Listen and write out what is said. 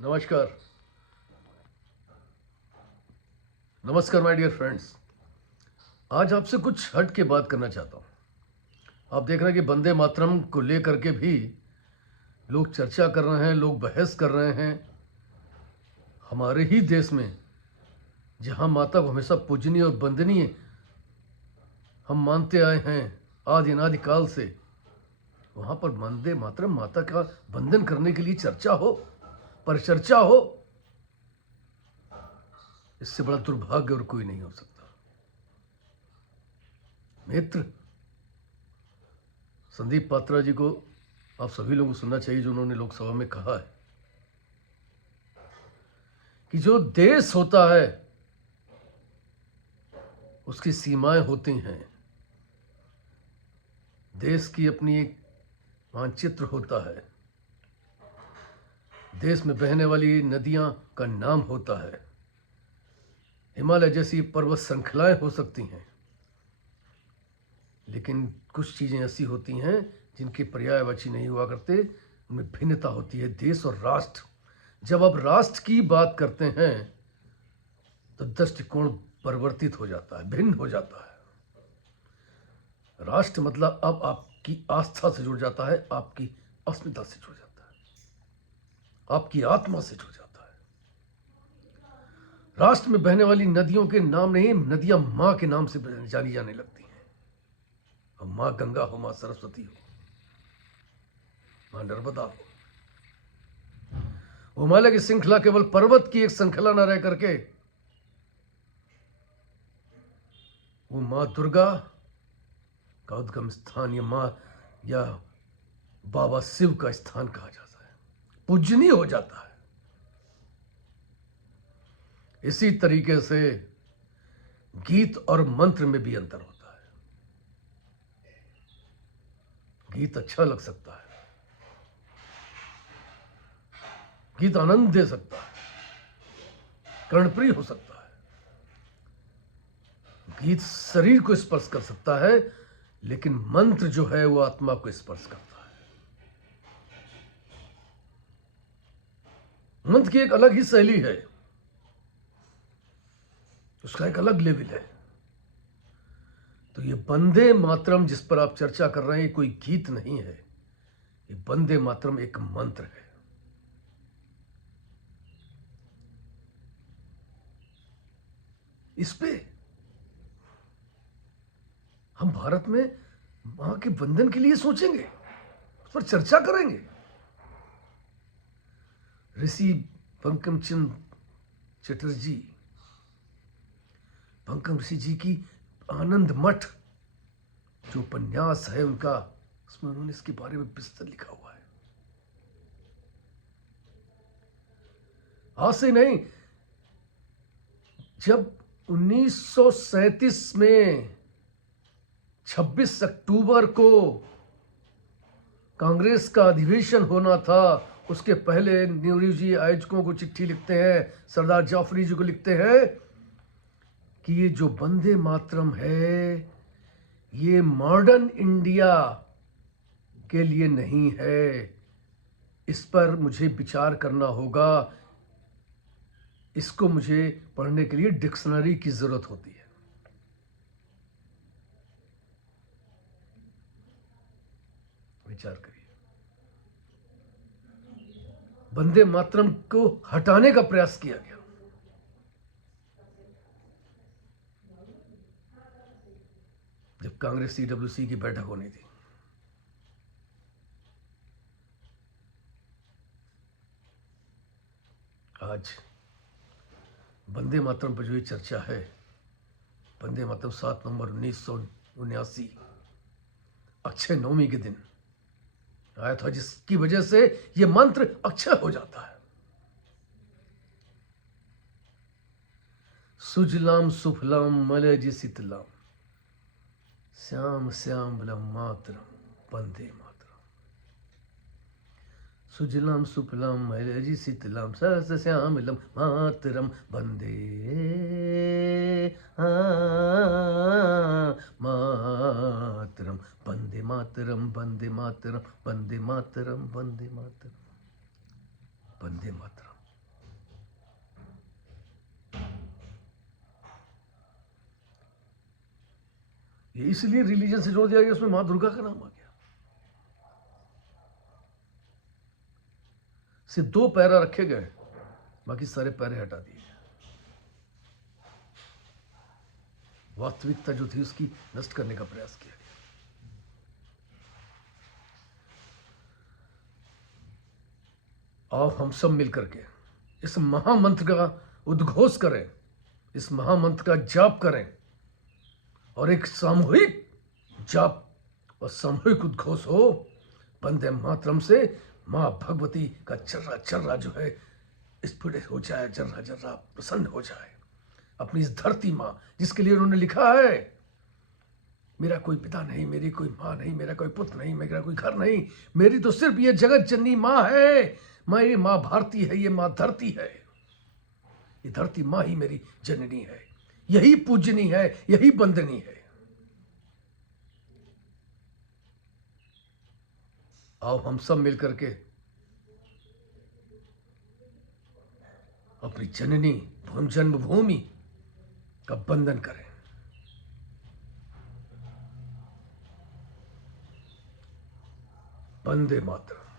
नमस्कार। नमस्कार my dear friends. आज आपसे कुछ हट के बात करना चाहता हूँ। आप देख रहे हैं कि वंदे मातरम को लेकर के भी लोग चर्चा कर रहे हैं, लोग बहस कर रहे हैं। हमारे ही देश में जहाँ माता को हमेशा पूजनीय और वंदनीय हम मानते आए हैं आदि अनादि काल से, वहाँ पर वंदे मातरम माता का वंदन करने के लिए चर्चा हो, परिचर्चा हो, इससे बड़ा दुर्भाग्य और कोई नहीं हो सकता। मित्र संदीप पात्रा जी को आप सभी लोगों को सुनना चाहिए, जो उन्होंने लोकसभा में कहा है कि जो देश होता है उसकी सीमाएं होती हैं। देश की अपनी एक मानचित्र होता है। देश में बहने वाली नदियां का नाम होता है। हिमालय जैसी पर्वत श्रृंखलाएं हो सकती हैं, लेकिन कुछ चीजें ऐसी होती हैं जिनके पर्यायवाची नहीं हुआ करते, उनमें भिन्नता होती है। देश और राष्ट्र, जब आप राष्ट्र की बात करते हैं तो दृष्टिकोण परिवर्तित हो जाता है, भिन्न हो जाता है। राष्ट्र मतलब अब आपकी आस्था से जुड़ जाता है, आपकी अस्मिता से जुड़ जाता है, आपकी आत्मा से जुड़ जाता है। राष्ट्र में बहने वाली नदियों के नाम नहीं, नदियां मां के नाम से जानी जाने लगती हैं। अब मां गंगा हो, मां सरस्वती हो, मां नर्मदा हो। हिमालय की श्रृंखला केवल पर्वत की एक श्रृंखला न रह करके वो मां दुर्गा का उद्गम स्थान या मां या बाबा शिव का स्थान कहा जाता है, पूजनीय हो जाता है। इसी तरीके से गीत और मंत्र में भी अंतर होता है। गीत अच्छा लग सकता है, गीत आनंद दे सकता है, कर्णप्रिय हो सकता है, गीत शरीर को स्पर्श कर सकता है, लेकिन मंत्र जो है वो आत्मा को स्पर्श करता है। मंत्र की एक अलग ही शैली है, उसका एक अलग लेवल है। तो ये वंदे मातरम जिस पर आप चर्चा कर रहे हैं, ये कोई गीत नहीं है, ये वंदे मातरम एक मंत्र है। इस पे हम भारत में मां के वंदन के लिए सोचेंगे, उस पर चर्चा करेंगे। ऋषि बंकिम चंद्र चटर्जी, बंकिम ऋषि जी की आनंद मठ जो उपन्यास है उनका, उसमें उन्होंने इसके बारे में विस्तार लिखा हुआ है। आज से नहीं, जब 1937 में 26 अक्टूबर को कांग्रेस का अधिवेशन होना था, उसके पहले नेहरू जी आयोजकों को चिट्ठी लिखते हैं, सरदार जाफरी जी को लिखते हैं कि ये जो वंदे मातरम है ये मॉडर्न इंडिया के लिए नहीं है, इस पर मुझे विचार करना होगा, इसको मुझे पढ़ने के लिए डिक्शनरी की जरूरत होती है। विचार करिए, वंदे मातरम को हटाने का प्रयास किया गया। जब कांग्रेस CWC की बैठक होनी थी, आज वंदे मातरम पर जो ये चर्चा है, वंदे मातरम 7 नवंबर 1979 अक्षय नवमी के दिन आया था, जिसकी वजह से ये मंत्र अक्षय हो जाता है। सुजलाम सुफलाम मलयज शीतलाम श्याम श्यामलम मातरम वंदे मातरम। सुजलाम सुफलाम मलयज शीतलाम सरस श्यामलम मातरम वंदे मातरम वंदे मातरम वंदे मातरम वंदे मातरम वंदे मातरम वंदे मातरम। ये इसलिए रिलीजन से जोड़ दिया गया, उसमें मां दुर्गा का नाम आ गया। सिर्फ 2 पैरा रखे गए, बाकी सारे पैरे हटा दिए। वास्तविकता जो थी उसकी नष्ट करने का प्रयास किया गया। आओ हम सब मिलकर के इस महामंत्र का उद्घोष करें, इस महामंत्र का जाप करें, और एक सामूहिक जाप और सामूहिक उद्घोष हो, वंदे मातरम से मां भगवती का चर्रा चर्रा जो है स्फुटित हो जाए, जर्रा जर्रा प्रसन्न हो जाए। अपनी इस धरती मां जिसके लिए उन्होंने लिखा है, मेरा कोई पिता नहीं, मेरी कोई मां नहीं, मेरा कोई पुत्र नहीं, मेरा कोई घर नहीं, मेरी तो सिर्फ ये जगत जननी मां है। मां, ये मां भारती है, ये मां धरती है, ये धरती मां ही मेरी जननी है, यही पूजनी है, यही बंदनी है। आओ हम सब मिलकर के अपनी जननी जन्मभूमि का बंधन करें। वंदे मातरम।